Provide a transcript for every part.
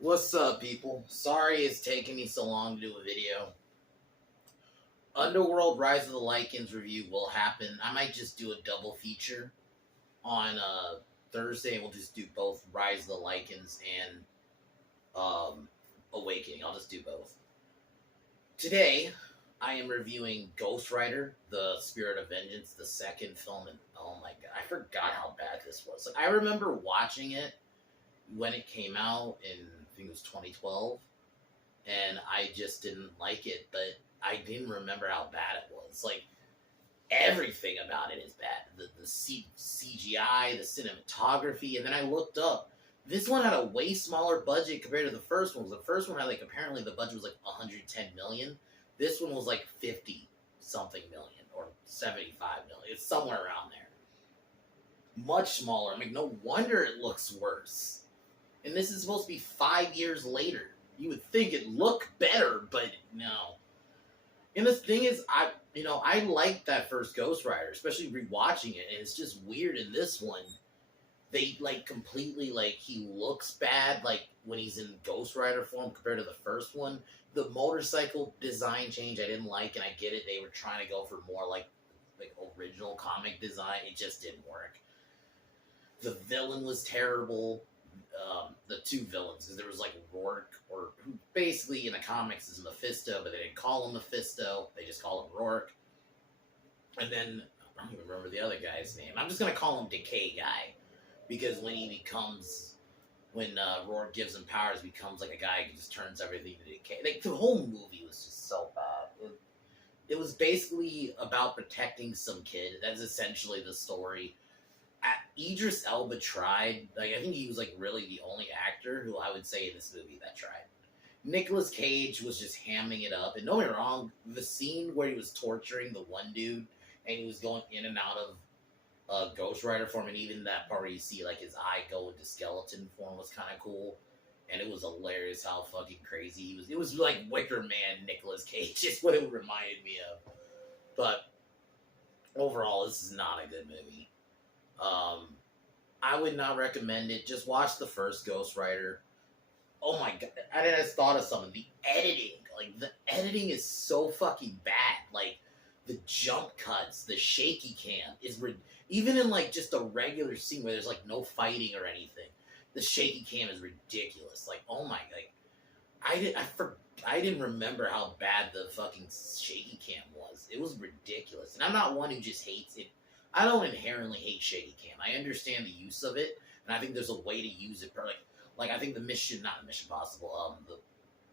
What's up, people? Sorry it's taking me so long to do a video. Underworld Rise of the Lycans review will happen. I might just do a double feature on Thursday. We'll just do both Rise of the Lycans and Awakening. I'll just do both. Today, I am reviewing Ghost Rider, The Spirit of Vengeance, the second film. And oh my god, I forgot how bad this was. Like, I remember watching it when it came out in, I think it was 2012, and I just didn't like it, but I didn't remember how bad it was. Like, everything about it is bad. The CGI, the cinematography, and then I looked up. This one had a way smaller budget compared to the first one. The first one had, like, apparently the budget was like 110 million. This one was like 50 something million or 75 million. It's somewhere around there. Much smaller. I mean, no wonder it looks worse. And this is supposed to be 5 years later. You would think it looked better, but no. And the thing is, I liked that first Ghost Rider, especially rewatching it, and it's just weird in this one. They, like, completely, like, he looks bad, like, when he's in Ghost Rider form compared to the first one. The motorcycle design change I didn't like, and I get it. They were trying to go for more, like original comic design. It just didn't work. The villain was terrible. The two villains, because there was like Rourke, or who basically in the comics is Mephisto, but they didn't call him Mephisto, they just call him Rourke. And then I don't even remember the other guy's name. I'm just gonna call him Decay Guy, because when Rourke gives him powers, he becomes like a guy who just turns everything to decay. Like, the whole movie was just so bad. It was basically about protecting some kid. That's essentially the story. Idris Elba tried. Like, I think he was, like, really the only actor who I would say in this movie that tried. Nicolas Cage was just hamming it up. And don't get me wrong, the scene where he was torturing the one dude and he was going in and out of Ghost Rider form, and even that part where you see, like, his eye go into skeleton form was kind of cool. And it was hilarious how fucking crazy he was. It was like Wicker Man Nicolas Cage is what it reminded me of. But overall, this is not a good movie. I would not recommend it. Just watch the first Ghost Rider. Oh my god, I just thought of something. The editing is so fucking bad. Like, the jump cuts, the shaky cam is even in, like, just a regular scene where there's, like, no fighting or anything. The shaky cam is ridiculous. Like, oh my, like, I didn't remember how bad the fucking shaky cam was. It was ridiculous. And I'm not one who just hates it. I don't inherently hate shaky cam. I understand the use of it, and I think there's a way to use it. Like I think not Mission Possible,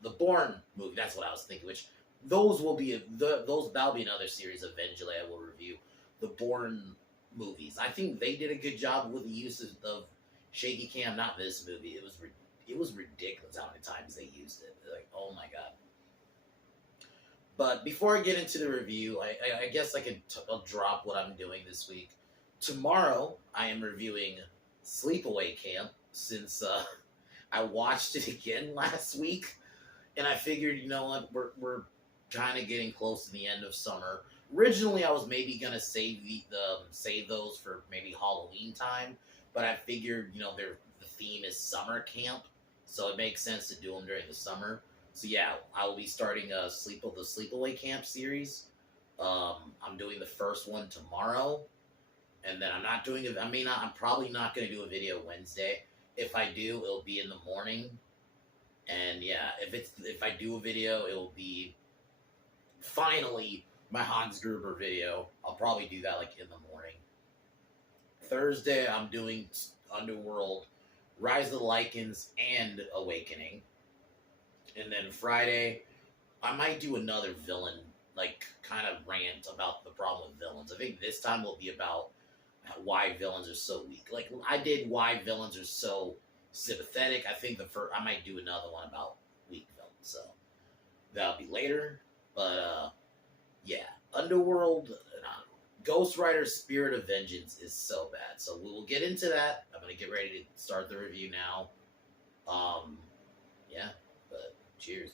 the Bourne movie. That's what I was thinking. Which those will be that'll be another series eventually I will review. The Bourne movies. I think they did a good job with the use of shaky cam. Not this movie. It was ridiculous how many times they used it. Like, oh my god. But before I get into the review, I guess I'll drop what I'm doing this week. Tomorrow, I am reviewing Sleepaway Camp, since I watched it again last week, and I figured, you know what, we're kind of getting close to the end of summer. Originally, I was maybe gonna save those for maybe Halloween time, but I figured, you know, the theme is summer camp, so it makes sense to do them during the summer. So yeah, I will be starting the Sleepaway Camp series. I'm doing the first one tomorrow, and then I'm probably not going to do a video Wednesday. If I do, it'll be in the morning. And yeah, if I do a video, it will be finally my Hans Gruber video. I'll probably do that, like, in the morning. Thursday, I'm doing Underworld, Rise of the Lycans, and Awakening. And then Friday, I might do another villain, like, kind of rant about the problem with villains. I think this time will be about why villains are so weak. Like, I did why villains are so sympathetic. I think I might do another one about weak villains. So that'll be later. But yeah, Underworld, Ghost Rider: Spirit of Vengeance is so bad. So we will get into that. I'm gonna get ready to start the review now. Yeah. But cheers.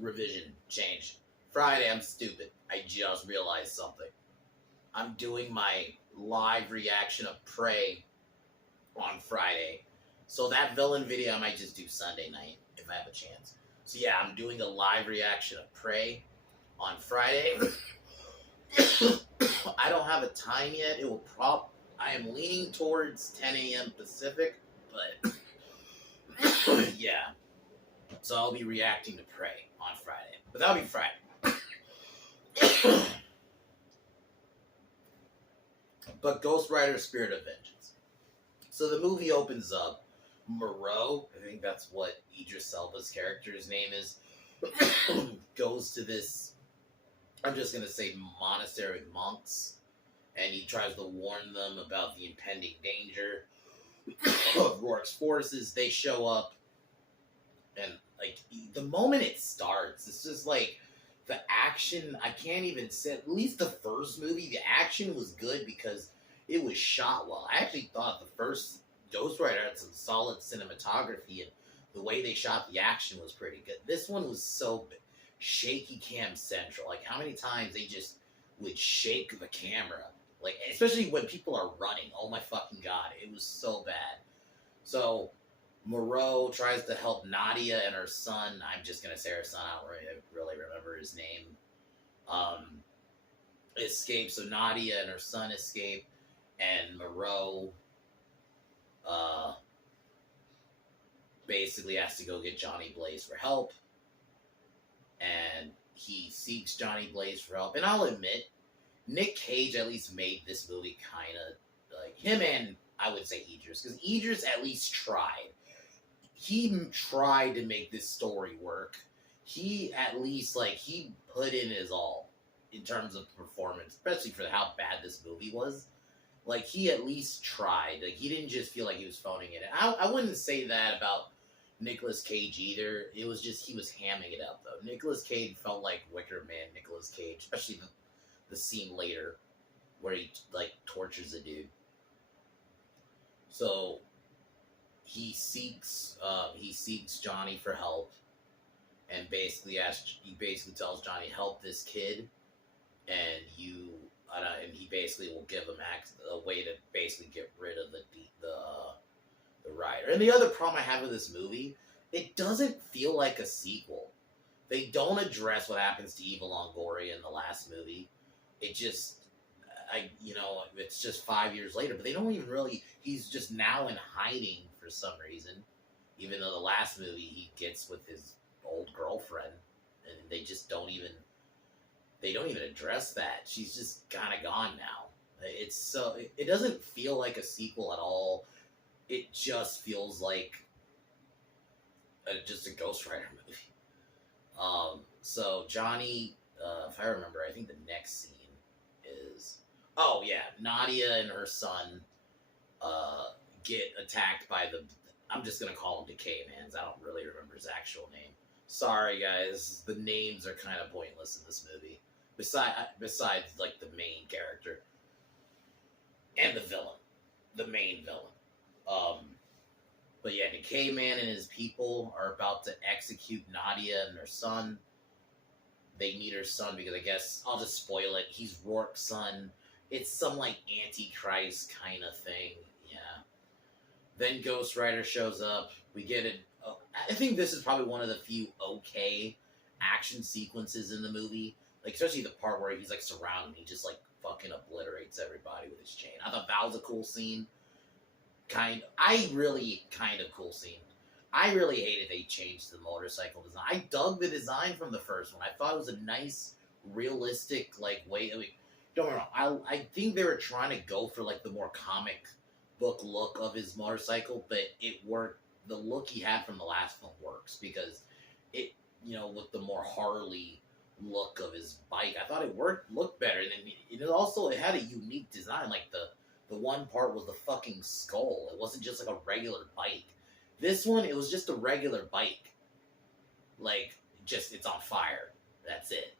revision change. Friday, I'm stupid. I just realized something. I'm doing my live reaction of Prey on Friday. So that villain video I might just do Sunday night if I have a chance. So yeah, I'm doing a live reaction of Prey on Friday. I don't have a time yet. It will I am leaning towards 10 a.m. Pacific, but yeah. So I'll be reacting to Prey on Friday. But that'll be Friday. But Ghost Rider Spirit of Vengeance. So the movie opens up. Moreau, I think that's what Idris Elba's character's name is, goes to this, I'm just going to say monastery with monks, and he tries to warn them about the impending danger of Rourke's forces. They show up, and like the moment it starts, it's just like the action. I can't even say, at least the first movie, the action was good because it was shot well. I actually thought the first Ghost Rider had some solid cinematography, and the way they shot the action was pretty good. This one was so shaky cam central. Like, how many times they just would shake the camera, like, especially when people are running. Oh my fucking god, it was so bad. So Moreau tries to help Nadia and her son. I'm just gonna say her son, I don't really remember his name. Escape. So Nadia and her son escape, and Moreau basically has to go get Johnny Blaze for help, and he seeks Johnny Blaze for help. And I'll admit, Nick Cage at least made this movie kind of like him, and I would say Idris, because Idris at least tried. He tried to make this story work. He at least he put in his all in terms of performance, especially for how bad this movie was. Like, he at least tried. Like, he didn't just feel like he was phoning it in. I wouldn't say that about Nicolas Cage either. It was just he was hamming it up, though. Nicolas Cage felt like Wicker Man Nicolas Cage, especially the scene later where he, tortures a dude. So, he seeks Johnny for help, and basically tells Johnny, help this kid, and he basically will give him a way to basically get rid of the rider. And the other problem I have with this movie, it doesn't feel like a sequel. They don't address what happens to Eva Longoria in the last movie. It just, it's just 5 years later, but they don't even really. He's just now in hiding for some reason, even though the last movie he gets with his old girlfriend, and they just don't even. They don't even address that. She's just kind of gone now. It doesn't feel like a sequel at all. It just feels like just a Ghost Rider movie. So Johnny, if I remember, I think the next scene is, Nadia and her son get attacked by I'm just going to call them Decay Mans. I don't really remember his actual name. Sorry, guys. The names are kind of pointless in this movie. Besides, the main character. And the villain. The main villain. But yeah, Decay Man and his people are about to execute Nadia and her son. They need her son because I guess, I'll just spoil it, he's Rourke's son. It's some, Antichrist kind of thing. Yeah. Then Ghost Rider shows up. We get it. I think this is probably one of the few okay action sequences in the movie. Especially the part where he's, surrounded and he just, fucking obliterates everybody with his chain. I thought that was a cool scene. Kind of cool scene. I really hated they changed the motorcycle design. I dug the design from the first one. I thought it was a nice, realistic, way. Don't get me wrong. I think they were trying to go for, the more comic book look of his motorcycle, but it worked. The look he had from the last film works because it, with the more Harley look of his bike, I thought it looked better. And it had a unique design. The one part was the fucking skull. It wasn't just a regular bike. This one, it was just a regular bike. It's on fire. That's it.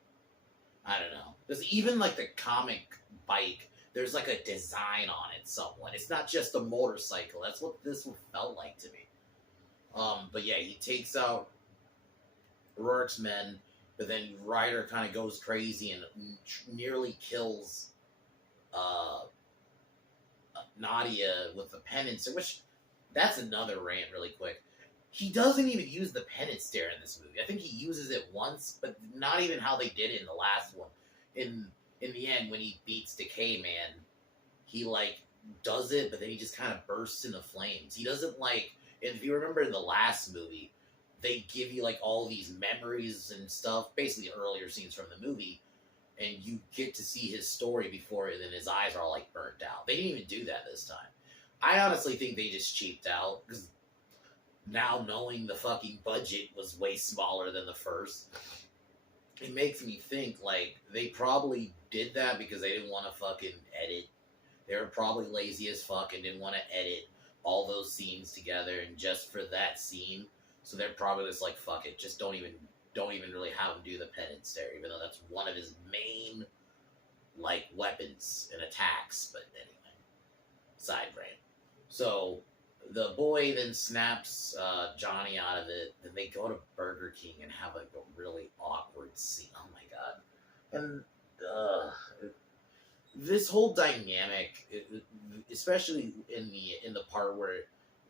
I don't know. There's even the comic bike, there's a design on it somewhat. It's not just a motorcycle. That's what this one felt like to me. But yeah, he takes out Rourke's men. but then Ryder kind of goes crazy and nearly kills uh, Nadia with the penance stare, which that's another rant really quick. He doesn't even use the penance stare in this movie. I think he uses it once, but not even how they did it in the last one. In the end, when he beats Decay Man, he like does it, but then he just kind of bursts into flames. He doesn't like. And if you remember in the last movie, they give you like all these memories and stuff, basically earlier scenes from the movie, and you get to see his story before, and then his eyes are all like burnt out. They didn't even do that this time. I honestly think they just cheaped out because now knowing the fucking budget was way smaller than the first, it makes me think like they probably did that because they didn't want to fucking edit. They were probably lazy as fuck and didn't want to edit all those scenes together, and just for that scene, so they're probably just like, fuck it, just don't even really have him do the penance stare, even though that's one of his main like weapons and attacks. But anyway, side rant. So the boy then snaps Johnny out of it. Then they go to Burger King and have like a really awkward scene. Oh my god! And this whole dynamic, especially in the part where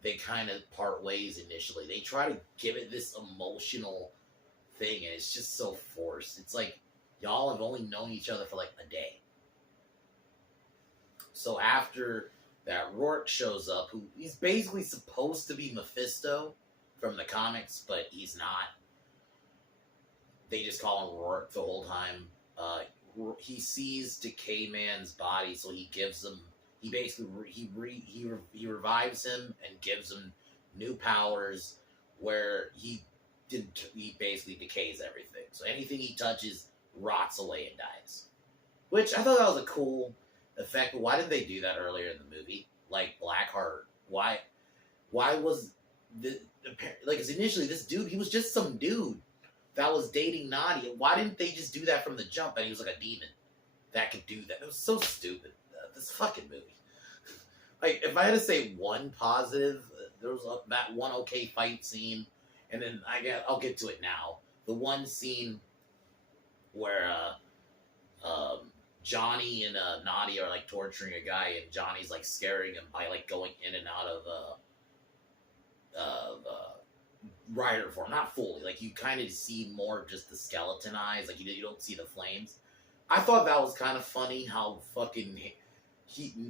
they kind of part ways initially, they try to give it this emotional thing, and it's just so forced. It's like y'all have only known each other for like a day. So after that, Rourke shows up, who he's basically supposed to be Mephisto from the comics, but he's not. They just call him Rourke the whole time. He sees Decay Man's body, so he gives him. He basically he revives him and gives him new powers, where he basically decays everything. So anything he touches rots away and dies. Which I thought that was a cool effect. But why didn't they do that earlier in the movie? Like Blackheart. Why was the like? Because initially this dude, he was just some dude that was dating Nadia. Why didn't they just do that from the jump? And he was like a demon that could do that. It was so stupid. This fucking movie. Like, if I had to say one positive, there was that one okay fight scene, and then I'll get to it now. The one scene where Johnny and Nadia are like torturing a guy, and Johnny's like scaring him by like going in and out of Rider form, not fully. Like you kind of see more of just the skeleton eyes. Like you don't see the flames. I thought that was kind of funny how fucking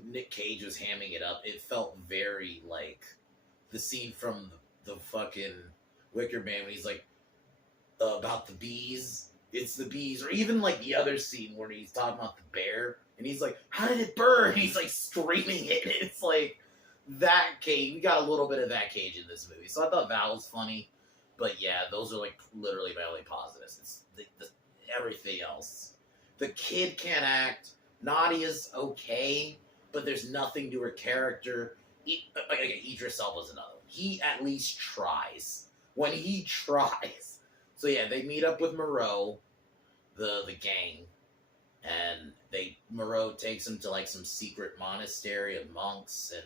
Nick Cage was hamming it up. It felt very like the scene from the fucking Wicker Man when he's like about the bees. It's the bees, or even like the other scene where he's talking about the bear and he's like, "How did it burn?" And he's like screaming it. It's like that Cage. We got a little bit of that Cage in this movie, so I thought that was funny. But yeah, those are like literally my only positives. It's everything else. The kid can't act. Nadia's okay, but there's nothing to her character. Idris Elba's another one. He at least tries. When he tries. So yeah, they meet up with Moreau, the gang, and Moreau takes him to like some secret monastery of monks, and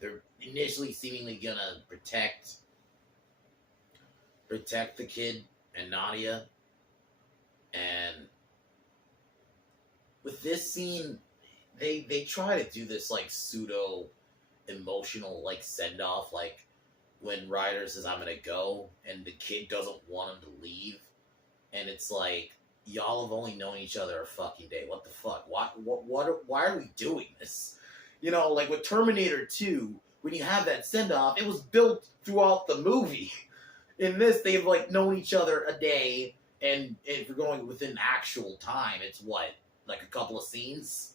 they're initially seemingly gonna protect the kid and Nadia. And with this scene, they try to do this like pseudo emotional like send off, like when Ryder says I'm gonna go and the kid doesn't want him to leave, and it's like y'all have only known each other a fucking day. What the fuck? Why are we doing this? You know, like with Terminator 2, when you have that send off, it was built throughout the movie. In this, they've like known each other a day, and if you're going within actual time, it's what, like a couple of scenes?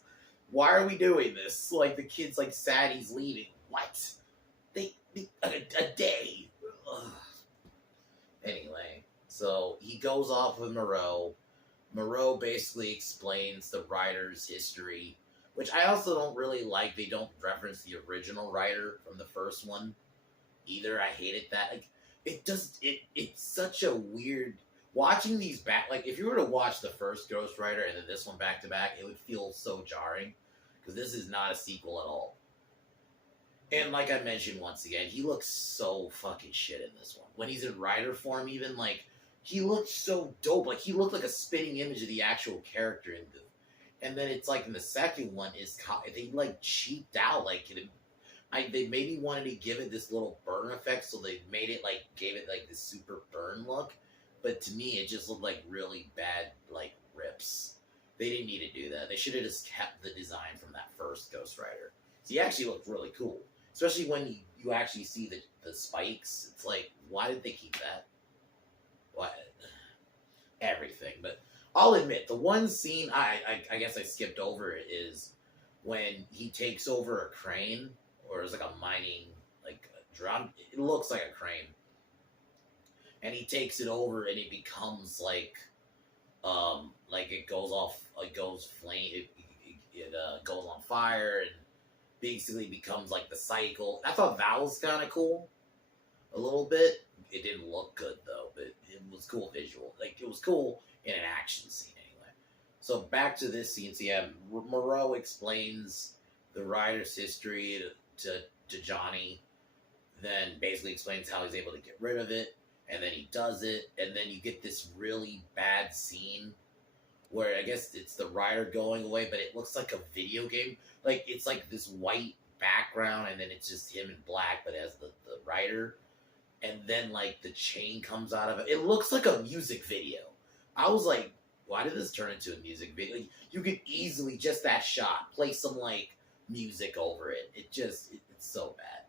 Why are we doing this? Like the kid's like sad he's leaving. What? A day. Ugh. Anyway, so he goes off with Moreau. Moreau basically explains the writer's history, which I also don't really like. They don't reference the original writer from the first one either. I hated that. Like, it's such a weird watching these back. Like, if you were to watch the first Ghost Rider and then this one back to back, it would feel so jarring because this is not a sequel at all. And like I mentioned once again, he looks so fucking shit in this one. When he's in Rider form, even like he looked so dope. Like he looked like a spitting image of the actual character in the. And then it's like in the second one is they like cheaped out. Like they maybe wanted to give it this little burn effect, so they made it like gave it like this super burn look. But to me, it just looked like really bad like rips. They didn't need to do that. They should have just kept the design from that first Ghost Rider. So he actually looked really cool, especially when you actually see the spikes. It's like, why did they keep that? What? Everything. But I'll admit, the one scene I guess I skipped over is when he takes over a crane, or it's like a mining, like a drum. It looks like a crane. And he takes it over and it becomes like it goes off, it goes flame, it goes on fire and basically becomes like the cycle. I thought that was kind of cool, a little bit. It didn't look good though, but it was cool visual. Like it was cool in an action scene anyway. So back to this scene. So yeah, Moreau explains the Rider's history to Johnny, then basically explains how he's able to get rid of it. And then he does it, and then you get this really bad scene where I guess it's the Rider going away, but it looks like a video game. Like, it's like this white background, and then it's just him in black, but as the Rider. And then, like, the chain comes out of it. It looks like a music video. I was like, why did this turn into a music video? Like, you could easily, just that shot, play some, like, music over it. It's so bad.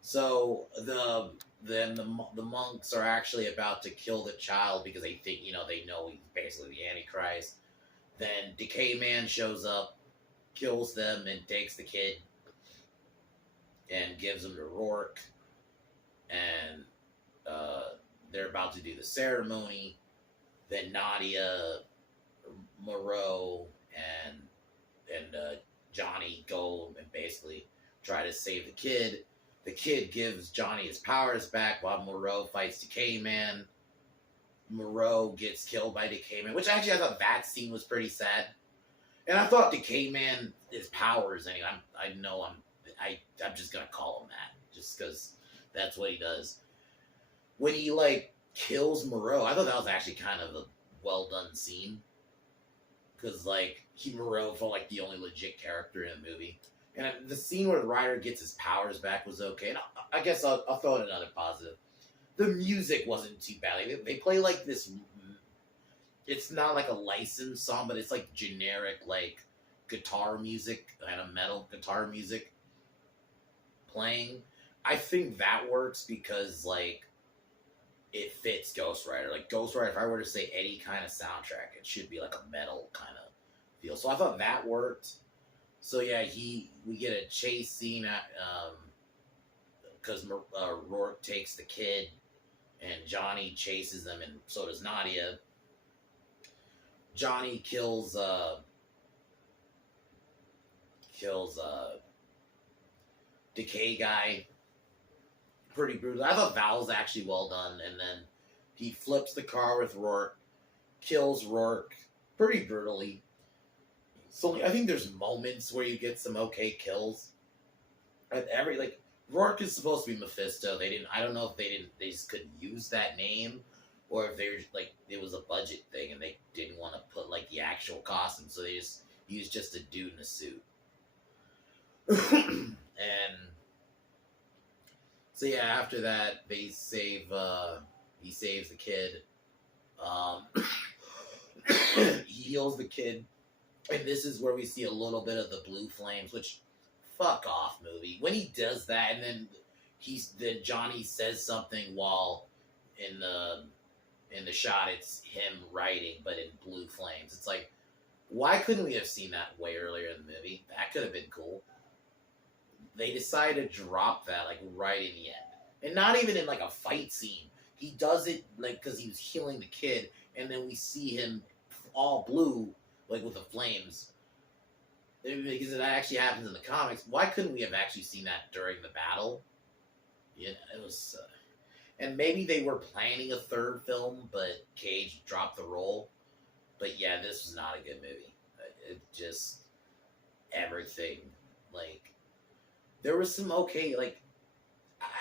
So, then the monks are actually about to kill the child because they think, they know he's basically the Antichrist. Then Decay Man shows up, kills them, and takes the kid and gives him to Rourke. And they're about to do the ceremony. Then Nadia, Moreau, and Johnny go and basically try to save the kid. The kid gives Johnny his powers back while Moreau fights Decay Man. Moreau gets killed by Decay Man, which actually I thought that scene was pretty sad. And I thought Decay Man, his powers, anyway, I'm just gonna call him that, just because that's what he does. When he like kills Moreau, I thought that was actually kind of a well done scene, because like Moreau felt like the only legit character in the movie. And the scene where the Rider gets his powers back was okay. And I guess I'll throw in another positive. The music wasn't too bad. Like, they play like this. It's not like a licensed song, but it's like generic, like guitar music, kind of metal guitar music playing. I think that works because like it fits Ghost Rider. Like Ghost Rider, if I were to say any kind of soundtrack, it should be like a metal kind of feel. So I thought that worked. So yeah, we get a chase scene at because Rourke takes the kid, and Johnny chases them, and so does Nadia. Johnny kills Decay guy pretty brutal. I thought that was actually well done, and then he flips the car with Rourke, kills Rourke pretty brutally. So I think there's moments where you get some okay kills. Rourke is supposed to be Mephisto. I don't know if they just couldn't use that name, or if they were like it was a budget thing and they didn't want to put like the actual costume, so they just used just a dude in a suit. And so yeah, after that he saves the kid. He heals the kid. And this is where we see a little bit of the blue flames, which, fuck off, movie. When he does that, and then Johnny says something while in the shot, it's him writing, but in blue flames. It's like, why couldn't we have seen that way earlier in the movie? That could have been cool. They decided to drop that like right in the end, and not even in like a fight scene. He does it like because he was healing the kid, and then we see him all blue. Like with the flames, because it actually happens in the comics. Why couldn't we have actually seen that during the battle? Yeah, it was, and maybe they were planning a third film, but Cage dropped the role. But yeah, this was not a good movie. It just everything like there was some okay. Like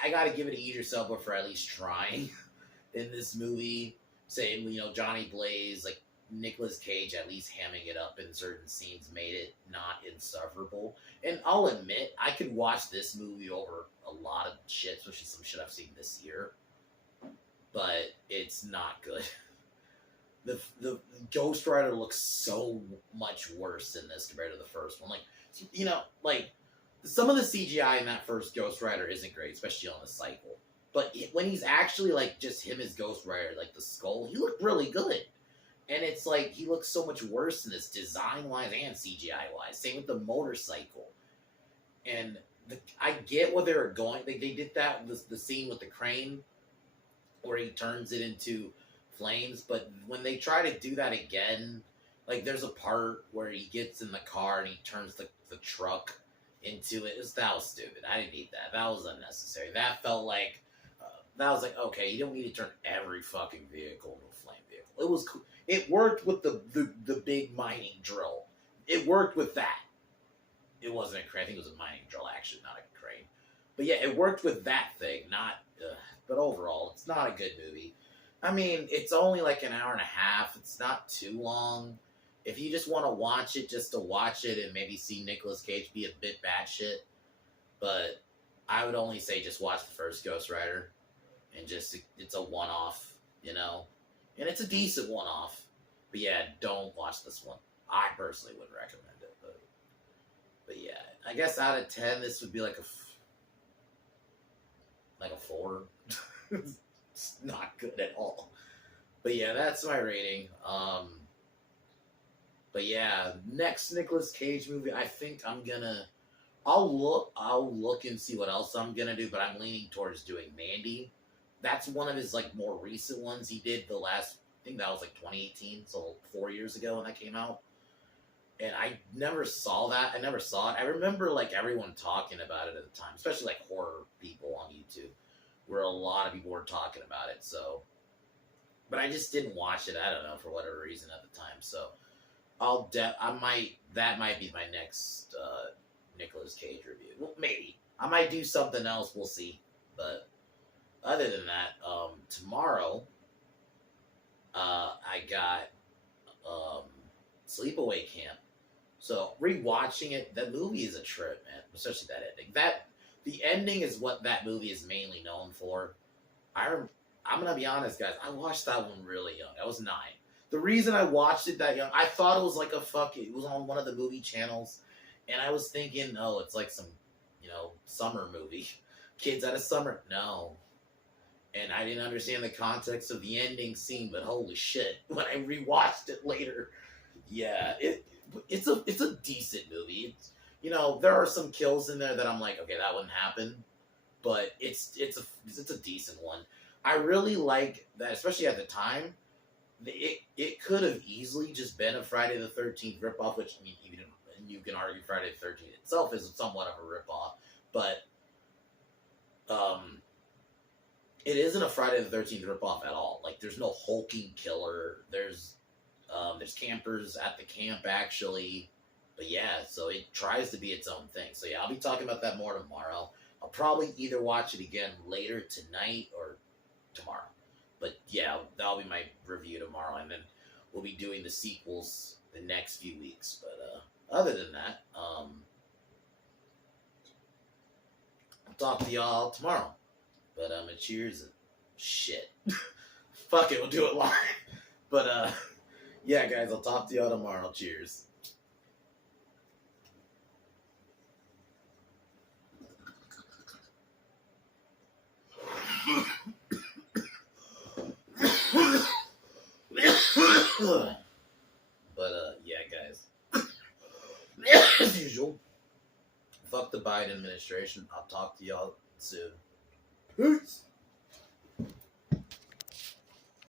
I got to give it to Idris Elba for at least trying. in this movie. Saying, Johnny Blaze, like Nicolas Cage, at least hamming it up in certain scenes made it not insufferable. And I'll admit, I could watch this movie over a lot of shit, especially some shit I've seen this year. But it's not good. The Ghost Rider looks so much worse in this compared to the first one. Like some of the CGI in that first Ghost Rider isn't great, especially on the cycle. But when he's actually like just him as Ghost Rider, like the skull, he looked really good. And it's like he looks so much worse in this design wise and CGI wise. Same with the motorcycle. And I get where they were going. They did that the scene with the crane where he turns it into flames. But when they try to do that again, like there's a part where he gets in the car and he turns the truck into it. That was stupid. I didn't need that. That was unnecessary. That felt like okay, you don't need to turn every fucking vehicle into a flame vehicle. It was cool. It worked with the big mining drill. It worked with that. It wasn't a crane. I think it was a mining drill, actually, not a crane. But yeah, it worked with that thing. But overall, it's not a good movie. I mean, it's only like an hour and a half. It's not too long. If you just want to watch it, just to watch it and maybe see Nicolas Cage be a bit batshit. But I would only say just watch the first Ghost Rider. And it's a one-off, And it's a decent one-off. But yeah, don't watch this one. I personally wouldn't recommend it. But yeah, I guess out of 10, this would be like a 4. It's not good at all. But yeah, that's my rating. But yeah, next Nicolas Cage movie, I think I'll look and see what else I'm gonna do, but I'm leaning towards doing Mandy. That's one of his like more recent ones he did the last, I think that was like 2018, so 4 years ago when that came out. And I never saw that. I never saw it. I remember like everyone talking about it at the time, especially like horror people on YouTube, where a lot of people were talking about it. So, but I just didn't watch it. I don't know, for whatever reason at the time. So that might be my next Nicolas Cage review. Well, maybe I might do something else. We'll see. But other than that, tomorrow, I got Sleepaway Camp. So rewatching it, that movie is a trip, man. Especially that ending. The ending is what that movie is mainly known for. I'm gonna be honest, guys. I watched that one really young. I was 9. The reason I watched it that young, I thought it was like it was on one of the movie channels, and I was thinking, oh, it's like some, summer movie. Kids at a summer. No. And I didn't understand the context of the ending scene, but holy shit, when I rewatched it later, yeah, it's a decent movie. There are some kills in there that I'm like, okay, that wouldn't happen, but it's a decent one. I really like that, especially at the time. It could have easily just been a Friday the 13th ripoff, which you can argue Friday the 13th itself is somewhat of a ripoff, but it isn't a Friday the 13th ripoff at all. Like, there's no hulking killer. There's campers at the camp, actually. But yeah, so it tries to be its own thing. So yeah, I'll be talking about that more tomorrow. I'll probably either watch it again later tonight or tomorrow. But yeah, that'll be my review tomorrow. And then we'll be doing the sequels the next few weeks. But other than that, I'll talk to y'all tomorrow. But cheers and shit. Fuck it, we'll do it live. But yeah, guys, I'll talk to y'all tomorrow. Cheers. But yeah, guys. As usual, fuck the Biden administration. I'll talk to y'all soon. Peace.